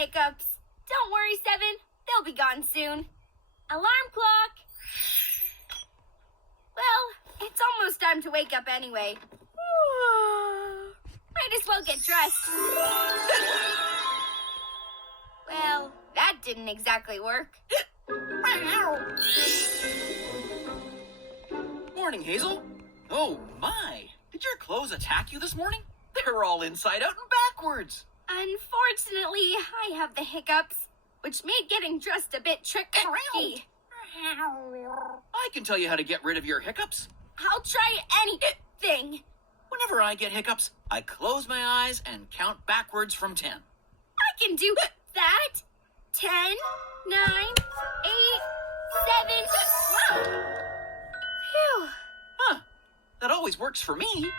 Hiccups. Don't worry, Seven. They'll be gone soon. Alarm clock. Well, it's almost time to wake up anyway. Might as well get dressed. Well, that didn't exactly work. Morning, Hazel. Oh, my. Did your clothes attack you this morning? They're all inside out and backwards. Unfortunately, I have the hiccups, which made getting dressed a bit tricky. I can tell you how to get rid of your hiccups. I'll try anything. Whenever I get hiccups, I close my eyes and count backwards from 10. I can do that. 10, 9, 8, 7. Whoa. Phew. Huh. That always works for me.